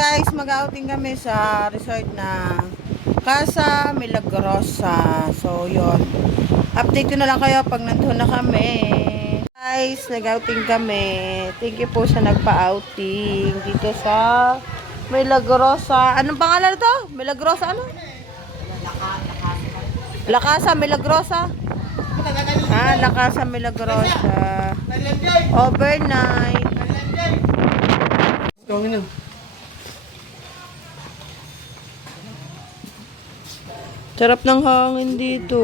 guys, mag-outing kami sa resort na Casa Milagrosa. So yun, update ko na lang kayo pag nandun na kami. Guys, nag-outing kami. Thank you po sa nagpa-outing dito sa Milagrosa. Anong pangalan to? Milagrosa ano? La Casa Milagrosa. La Casa Milagrosa. Overnight. Sarap ng hangin dito.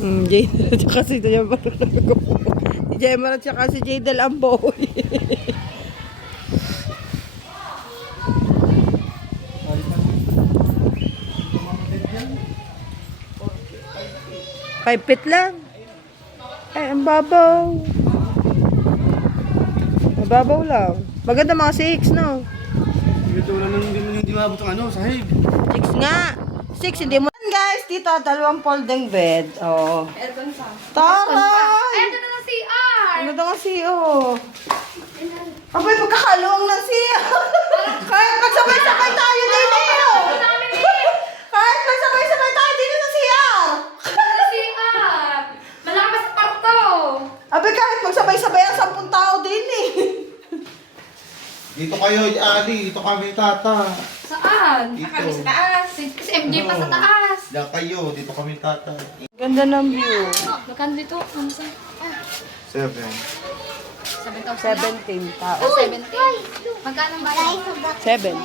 Jadel at saka si Jemar. Si Jemar at saka si Jadel ang boy. Five feet lang. Ay, ang babaw. Mababaw lang. Maganda mga 6, no? Dito wala nang hindi maabot ang ano, sahig. 6 nga. 6, hindi mo. Guys, dito, 2 folding bed. Oh. Taray! Ay, ito na ng CR! Ano daw ang CEO? Abay, magkakaluwang ng CEO. Kahit magsabay-sabay tayo dito. Kahit magsabay-sabay tayo dito sa CR. Ng CR! Malakas parto! Abay, kahit magsabay-sabay ang 10 tao din eh. Dito kayo, Ali. Dito kami, tata. Saan? Dito. Kami sa taas. Si MJ pa sa taas. Dito kayo, dito kami, tata. Ganda ng view. Magkano dito? Ano sa? 7. 7,000 17 tao. 70. Magkano ba yun? 7. 7.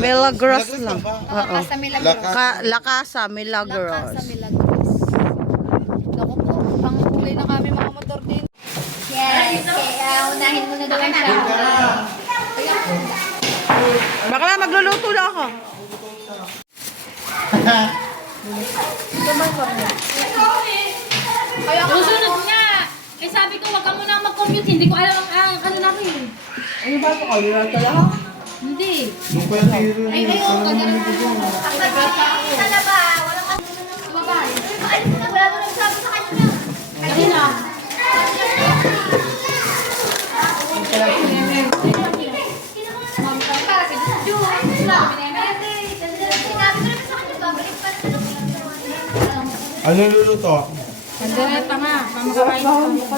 MILAGR. Milagros lang. Oo. Sa Milagros. La Casa Milagros. Sa Milagros. Naku po, pang huli na kami mga motor din. Yes. Kaya unahin mo na daw yung shower. Baka na magluluto na ako. Susunod nga. Eh sabi ko wag ka muna mag-commute. Hindi ko alam ang ano namin. Ano ba ito? Kalilan ka lang? Hindi. Yung pa yung tiro Ay, niyo. ayun, ganyan na. Sa laba, walang ano. Sa babae. Ay, wala mo nagsabi sa kanya. Kanina. Ano luluto? Nandiyan pa nga. Mamakain pa.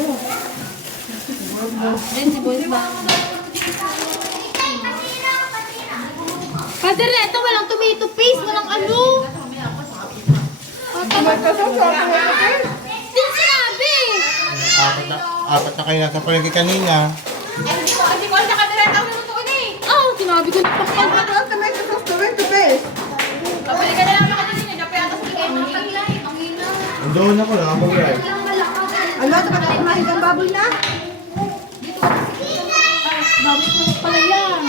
Then si Boys ba? Father, ito walang tomato paste. Walang ano. Din sinabi. Apat na kayo nasa palengke kanina. Hindi ko sa kanila ang lutuin eh. Oh, sinabi ko na pa. Kapili ka na lang sa kanila. Dapat yata sa ligay mga paglain. Ang ina. Doon ako lang, ako right. Ano? Ito ba tayo mahigang baboy na? Pala yan.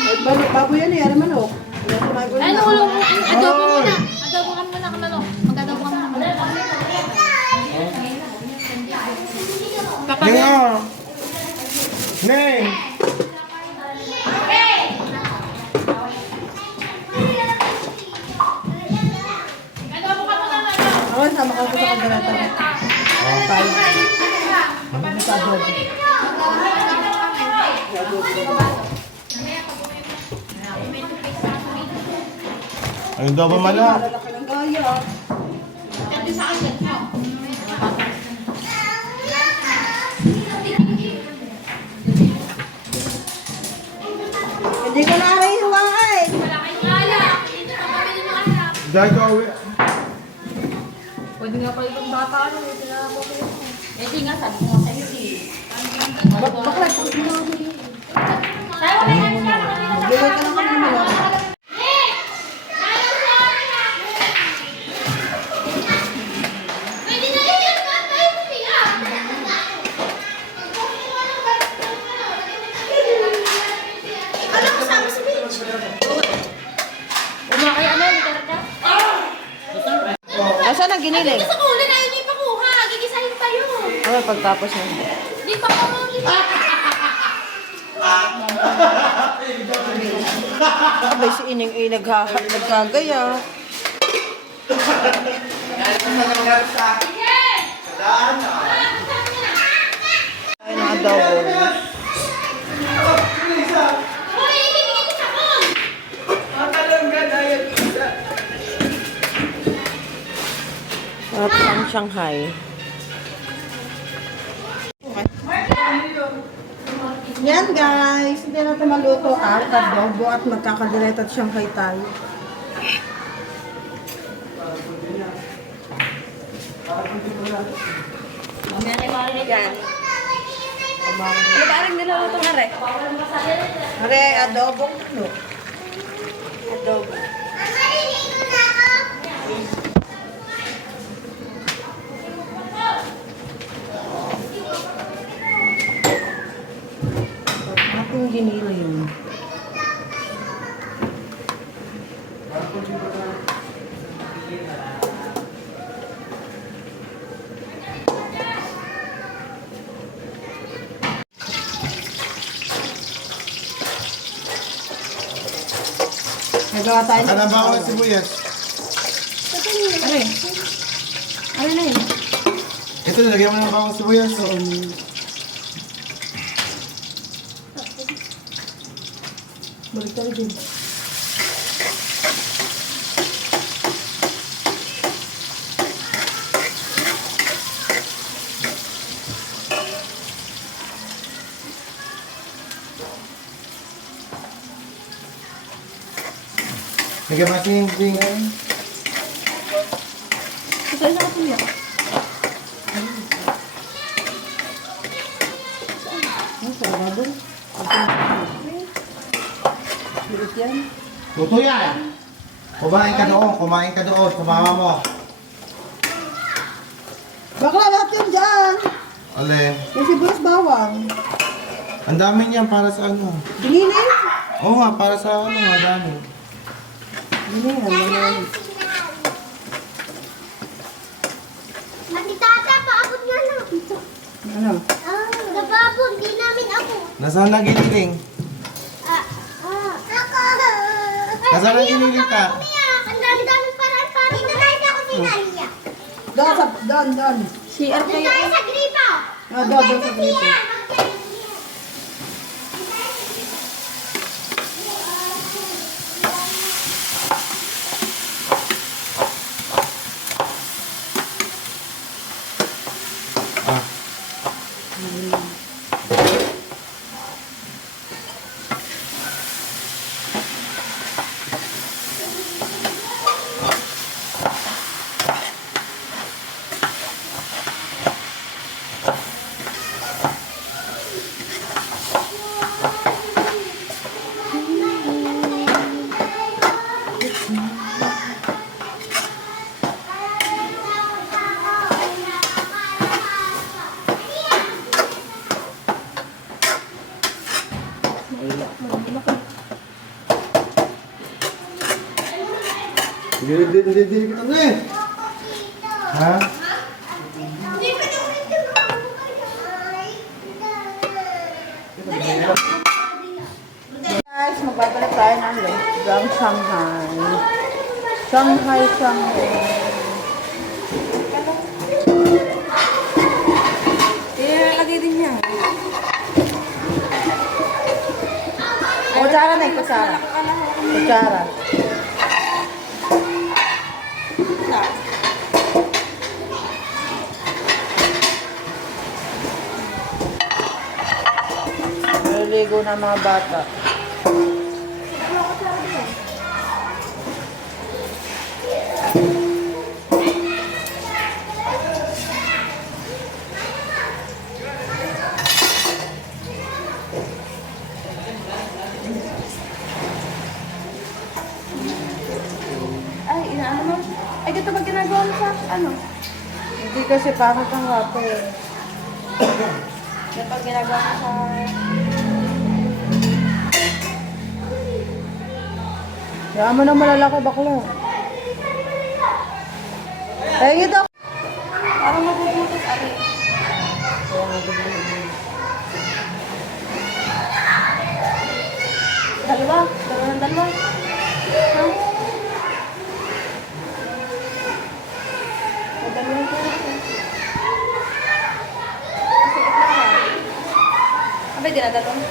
Baboy yan eh. Ano manok? Ano, adobo muna. Adobo ka muna ka manok. Mag-adobo ka muna. Neng! Neng! Ako, sama ka sa kagarata. Ano daw ba mala? Lalaki ng gaya. Hindi ko na aray huwag. Gagawin. Pwede nga pala itong bata ano. Eh di nga, sabi ko nga sa'yo eh. Bakla, bigay ka lang kami mo. Umakay ano, ligarat ka? Nasaan ang giniling? Sa kulin ayaw niyo ipakuha. Gigisahin pa yun. Ano pagtapos na? Di pa ko. Abay si Ining ay nagkagaya. Ay, na adobo. At ang Shanghai. Yan guys, hindi natin maluto ang adobo at magkakadiret at Shanghai tayo. Yan. Ano ba rin niluluto nga rin? Are, adobo. No? Adobo. Ating giniling. Nagawa tayo. Saan ba ako ng sibuyas? Are. Ano na yun? Ito, nilagyan mo ng bawang sibuyas. Balik tayo din. Nilagyan mo natin yung Gusto niya kasi niya. Ang sarado. Bilit yan. luto yan. Kumain ka doon, sa mama mo. Bakla lahat yan dyan. Alin? Yung sibuyas bawang. Ang dami niyan para sa ano. Giniling? Oo nga, para sa ano, ang dami. Giniling. Mati tata, paabot nga lang. Ano? Nababot, di namin ako. Nasaan na giniling? Nasaan na giniling ka? Ang dami-daming paraan para. Dito tayo sa kusina. Doon. CR Dito kayo. tayo sa gripa. Doon sa grito. Ah. Hindi kita na eh. Ha? Guys, magbabalik tayo ng restaurant Shanghai. Shanghai. Lagay din niya. Kutsara na yung kutsara. Kutsara. Naliligo na mga bata. Ay, inaano mo? Ay, dito ba ginagawa mo sa ano? Hindi kasi parang kang rapo eh. Dapat ginagawa mo sa... Kaya mo na malalaki bakla. Ay, ito. Parang mabubutos ako. Dalawa. Dalawa ng dalawa. Ha? Dalawa ng dalawa. Abay, dinadalawa.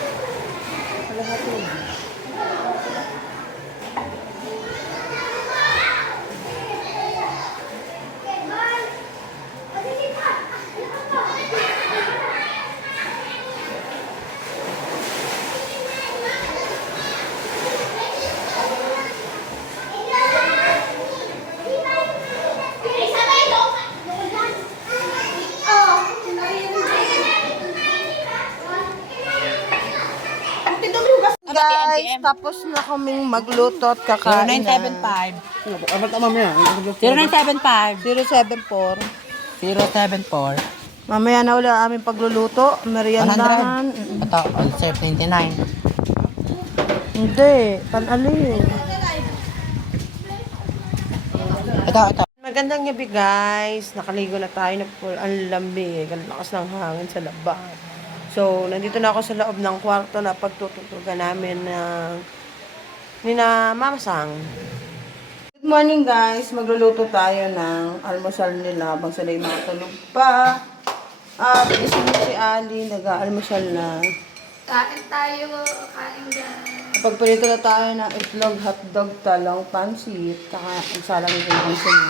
Kalahati. Guys, tapos na kaming magluto at kakain. 0975 Abot mamaya. 0975 074. 074 Mamaya na wala aming pagluluto. Meriendahan. 100. Ito, on sale 29. Hindi, panalin. Ito. Magandang gabi guys. Nakaligo na tayo na full. Ang lamig. Ang lakas ng hangin sa labas. So, nandito na ako sa loob ng kwarto na pagtututugan namin ng Nina Mamasang. Good morning guys. Magluluto tayo ng almusal nila habang sila yung matulog pa. At isip si Ali, nag-aalmusal na. Kain tayo. Kain guys. Pagprito na tayo ng itlog, hotdog, talong, pansit, saka isalang yung pansit.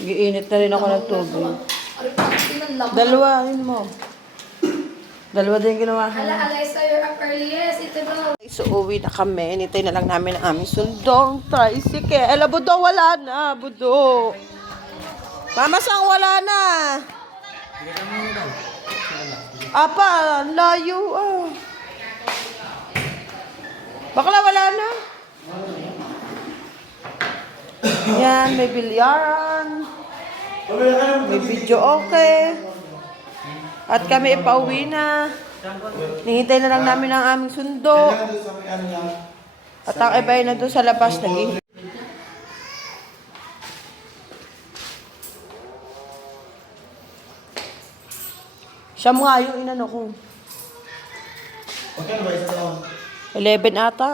Giinit na rin ako ng tubig. Dalawahin mo. Dalawa din ginawa ko. Alay sa'yo ang earliest. Ito daw. So, uwi na kami. Nitay na lang namin ang aming sundong tricycle. Ala, budo, wala na. Budo. Mamasang wala na. Apa, ang layo ah. Bakla, wala na. Yan, may bilyaran. May video okay. At kami ipauwi na. Nihintay na lang namin ang aming sundo. At ang iba na doon sa labas naging. Siya nga yung inano ko. Okay, ba isa taon? 11 ata.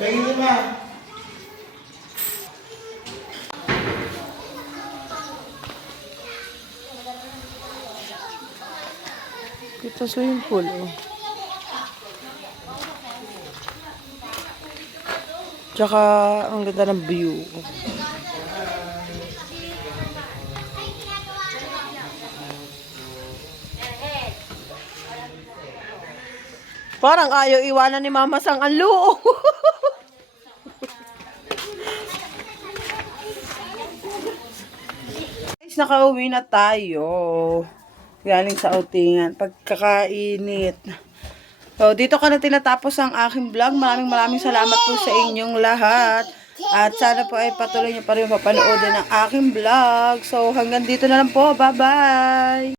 Tingin niyo na. Ito swimming pool. Oh. Tsaka ang ganda ng view. Parang ayaw iwanan ni Mama Sang ang luo. Guys, nakauwi na tayo. Galing sa outingan. Pagkakainit. So, dito ka na tinatapos ang aking vlog. Maraming salamat po sa inyong lahat. At sana po ay patuloy niyo pa rin mapanoodin ang aking vlog. So, hanggang dito na lang po. Bye-bye!